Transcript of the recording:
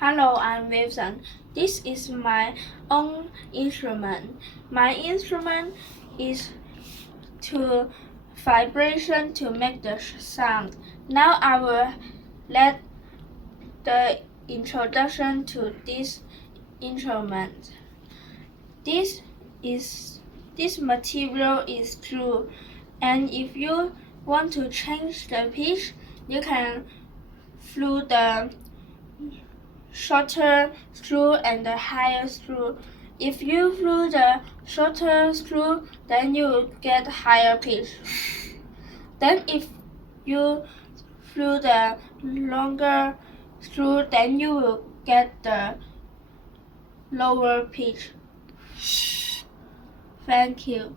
Hello, I'm Wilson. This is my own instrument. My instrument is to vibration to make the sound. Now I will let the introduction to this instrument. This material is true, and if you want to change the pitch, you can through the shorter screw and the higher screw. If you through the shorter screw, then you get higher pitch. Then if you through the longer screw, then you will get the lower pitch. Thank you.